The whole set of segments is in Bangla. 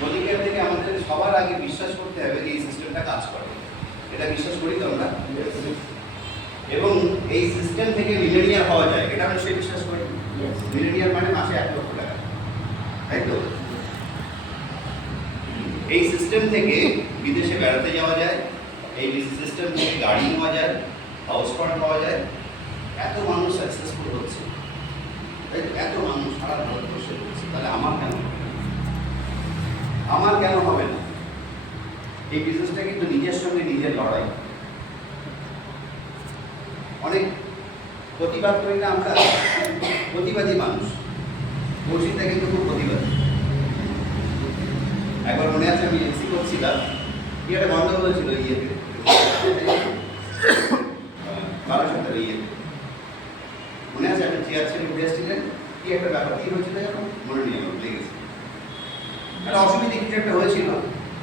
মলিকের থেকে আমাদের সবার আগে বিশ্বাস করতে হবে যে এই সিস্টেমটা কাজ করে। এটা বিশ্বাস করি তো আমরা, এবং এই সিস্টেম থেকে মিলেনিয়ার হওয়া যায়, এটা আমি সেই বিশ্বাস করি। মিলেনিয়ার মানে মাসে 1 লক্ষ টাকা, তাই তো? এই সিস্টেম থেকে বিদেশে বেড়াতে যাওয়া যায়, এই সিস্টেম থেকে গাড়ি নেওয়া যায়, হাউস ফান্ড পাওয়া যায়। এত মানুষ সাকসেসফুল হচ্ছে, এত মানুষ সারা ভারতবর্ষে হচ্ছে, তাহলে আমার কেন হবে না? এই বিজনেসটা কিন্তু নিজের সঙ্গে নিজের লড়াই। অনেক প্রতিবাদ করি না আমরা, প্রতিবাদী মানুষ। মসজিদটা কিন্তু খুব প্রতিবাদী। একবার মনে আছে আমি এসি করছিলাম, কি একটা গন্ডগোল ছিল ইয়েতে, বারাসাতের ইয়েতে, মনে আছে? একটা চেয়ার ছেড়ে উঠে এসেছিলেন, কি একটা ব্যাপার কি হয়েছিল এখন মনে নেই, আমার লেগেছে একটা অসুবিধা, কিছু একটা হয়েছিল।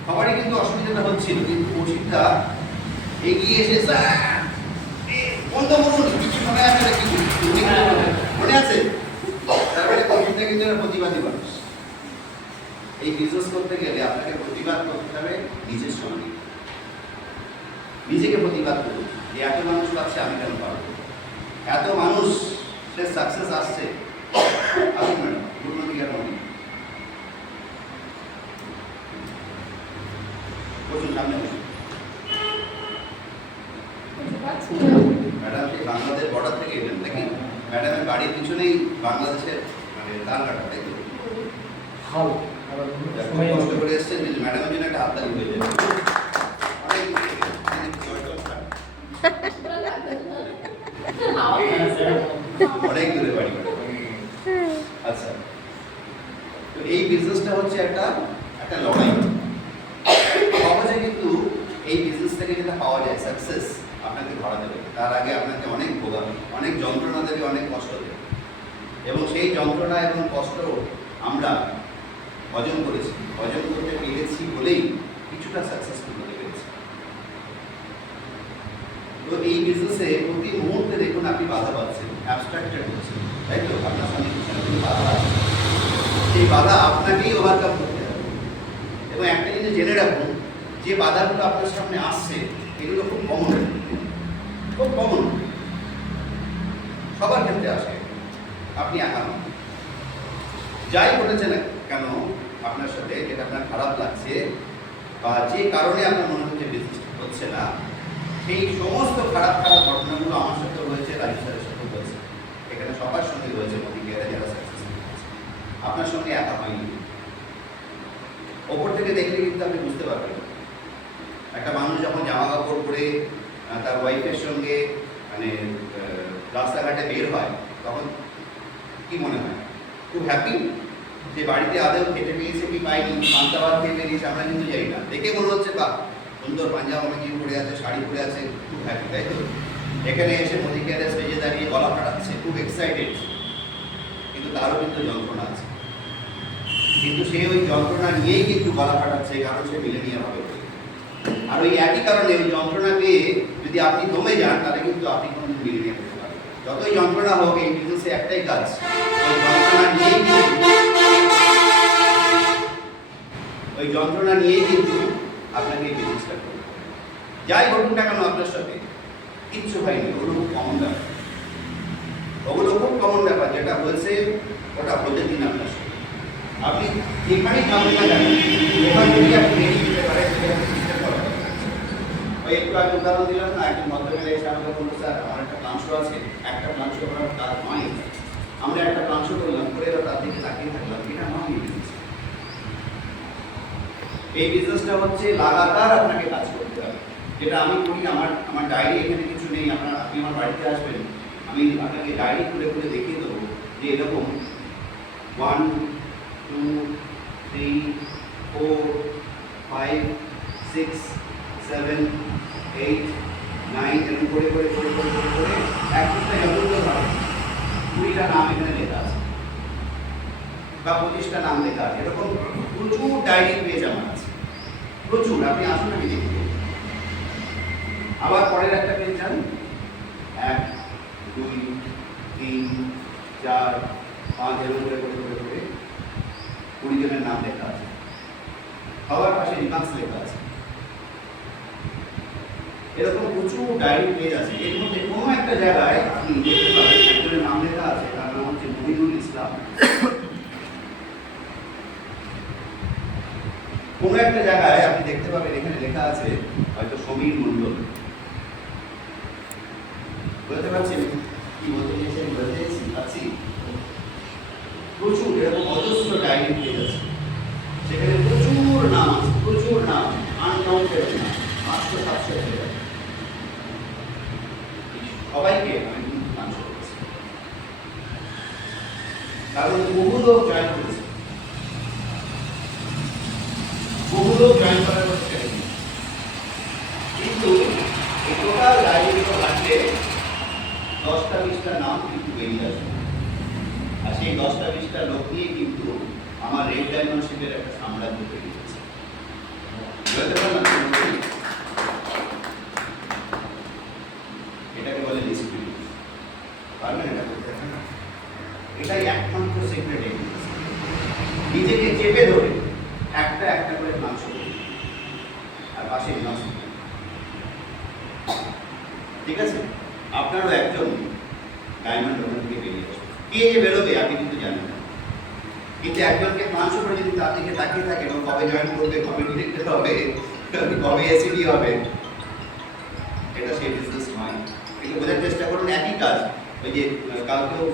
সবারই কিন্তু অসুবিধাটা হচ্ছিল, কিন্তু মসজিদটা এগিয়ে এসে বন্ধ করুন, কিছু মনে আছে নাকি? মনে আছে? তারপরে মসজিদটা কিন্তু একটা প্রতিবাদী মানুষ। এই বিজনেস করতে গেলে আপনাকে প্রতিবাদ করতে হবে নিজের সঙ্গে। নিজেকে প্রতিবাদ করুন যে এত মানুষ পাচ্ছে, আমি কেন পারবো? এত মানুষ সে সাকসেস আসছে, আসুন ম্যাডাম, উন্নতি কেন নেই? বসুন, সামনে বসুন। ম্যাডাম সেই বাংলাদেশ বর্ডার থেকে এলেন নাকি? ম্যাডামের বাড়ির পিছনেই বাংলাদেশের মানে তার কাটা, তাই তো? কষ্ট করে এসছেন, কিন্তু ম্যাডামের জন্য একটা হাততালি হয়ে যাবে। অনেক দূরে বাড়ি। আচ্ছা, তো এই বিজনেসটা হচ্ছে একটা লড়াই। সহজে কিন্তু এই বিজনেস থেকে যেটা পাওয়া যায় সাকসেস আপনাকে ধরা দেবে, তার আগে আপনাকে অনেক ভোগাবে, অনেক যন্ত্রণা দেবে, অনেক কষ্ট দেবে, এবং সেই যন্ত্রণা এবং কষ্ট আমরা হজম করেছি, হজম করতে পেরেছি বলেই কিছুটা সাকসেসফুল হতে পেরেছি। তো এই বিজনেসে প্রতি মুহূর্তে দেখুন আপনি বাধা পাচ্ছেন, অ্যাবস্ট্রাক্টেড হচ্ছেন, তাই তো? আপনার সামনে কিছু বাধা আছে, সেই বাধা আপনাকেই ওভারকাম করতে হবে। এবং একটা জিনিস জেনে রাখুন, যে বাধাগুলো আপনার সামনে আসছে এগুলো খুব কমন, সবার ক্ষেত্রে আসে, আপনি একা নন। যাই ঘটেছে না কেন আপনার সাথে, যেটা আপনার খারাপ লাগছে বা যে কারণে আপনার মনে হচ্ছে বিজনেস হচ্ছে না, সেই সমস্ত খারাপ ঘটনাগুলো আমার সাথে হয়েছে, রাজু স্যারের সাথে হয়েছে, এখানে সবার সঙ্গে হয়েছে, মোদিকেরা যারা সাকসেসফুল হয়েছে, আপনার সঙ্গে একা হয়নি। ওপর থেকে দেখলে কিন্তু আপনি বুঝতে পারবেন, একটা মানুষ যখন জামা কাপড় পরে তার ওয়াইফের সঙ্গে মানে রাস্তাঘাটে বের হয়, তখন কি মনে হয়? খুব হ্যাপি যে বাড়িতে আদৌ খেতে পেয়েছে কি পাইনি, পান্তা ভাত খেয়ে বেরিয়েছে, আমরা কিন্তু যাই না, দেখে মনে হচ্ছে বা সুন্দর পাঞ্জাব আমাকে পরে আছে, শাড়ি পরে আছে, খুব হ্যাপি, তাই তো? এখানে এসে মোদিকেরা স্টেজে দাঁড়িয়ে গলা ফাটাচ্ছে, খুব এক্সাইটেড, কিন্তু তারও কিন্তু যন্ত্রণা আছে, কিন্তু সে ওই যন্ত্রণা নিয়েই কিন্তু গলা ফাটাচ্ছে, কারণ সে মিলেনিয়ার হবে। আর ওই একই কারণে ওই যন্ত্রণা পেয়ে যদি আপনি দমে যান, তাহলে কিন্তু আপনি কোনোদিন মিলেনিয়ার হতে পারবেন। যতই যন্ত্রণা হোক, এই বিজনেসে একটাই কাজ, ওই যন্ত্রণা নিয়েই কিন্তু আপনাকে এই বিজনেসটা করতে হবে। যাই ঘটুন না কেন আপনার সাথে, কিচ্ছু হয়নি, ওগুলো খুব কমন ব্যাপার, যেটা হয়েছে ওটা হতে দিন আপনার সাথে। আপনি যেখানেই যাবেন না কেন, ওখান থেকে আপনি বেরিয়ে যেতে পারেন, ওই একটু আগে উদাহরণ দিলাম না, একজন ভদ্রমেলা এসে আমাকে বললো, স্যার আমার একটা প্লান শো আছে, একটা প্লান শো করার কাজ নয়, আমরা একটা প্লান শো করলাম, করে এবার তার দিকে তাকিয়ে থাকলাম, এটা নয় বিজনেস। এই বিজনেসটা হচ্ছে লাগাতার আপনাকে কাজ করতে হবে, যেটা আমি করি। আমার ডায়েরি এখানে কিছু নেই, আপনি আমার বাড়িতে আসবেন, আমি আপনাকে ডায়েরি খুলে দেখিয়ে দেবো যে এরকম 1 2 3 4 5 6 7 8 9 এরকম করে একটা যতগুলো ধরেন 20টা নাম এখানে লেখা আছে বা 25টা নাম লেখা আছে, এরকম প্রচুর ডায়েরি পেজ আমার আছে, প্রচুর। আপনি আসুন, আমি দেখি। আবার পরের একটা পেজ যান, 1 2 3 4 5 এরকম করে 20 জনের নাম লেখা আছে। সবার পাশে রিমার্কস লেখা আছে। এরকম প্রচুর ডায়েরি পেজ আছে। এর মধ্যে কোনো একটা জায়গায় আপনি দেখতে পাবেন একজনের নাম লেখা আছে, তার নাম হচ্ছে মহিনুল ইসলাম। কোনো একটা জায়গায় আপনি দেখতে পাবেন এখানে লেখা আছে হয়তো সমীর মণ্ডল। বুঝতে পারছেন কি বলতে চাইছি? আমি বলতে পারছি প্রচুর এরকম অজস্র ডায়েরি পেজ আছে, সেখানে প্রচুর নাম আছে, প্রচুর নাম, আনকাউন্টেড নাম, 500-700 পেজ। সবাইকে আমি কিন্তু মানুষ করেছি, তার মধ্যে বহু লোক জয়েন করেছে, বহু লোক জয়েন করার পর ছেড়ে দিয়েছে। কিন্তু এই টোটাল ডায়েরিগুলো ঘাটলে 10টা-20টা নাম কিন্তু বেরিয়ে আসবে। আর সেই 10টা-20টা লোক নিয়ে কিন্তু আমার রেড ডায়মন্ডশিপের একটা সাম্রাজ্য তৈরি হয়েছে। বুঝতে পারলাম? এটাকে বলে ডিসপ্লিন। পারবেন এটা করতে? এটাই একমাত্র সিক্রেট। নিজেকে চেপে ধরে একটা একটা করে মাংস আর পাশে মাংস। ঠিক আছে, আপনারও একজন ডায়মন্ড ওখান থেকে বেরিয়ে আসবে। কে যে বেরোবে আপনি কিন্তু জানেন না, কিন্তু একজনকে মাংস করে যদি তার দিকে তাকিয়ে থাকে এবং কবে জয়েন করবে, কবে ডিরেক্টর হবে, কবে এসিডি হবে, এটা সেই বিজনেস নয়। কিন্তু বোঝার চেষ্টা করুন একই কাজ। ওই যে কালকেও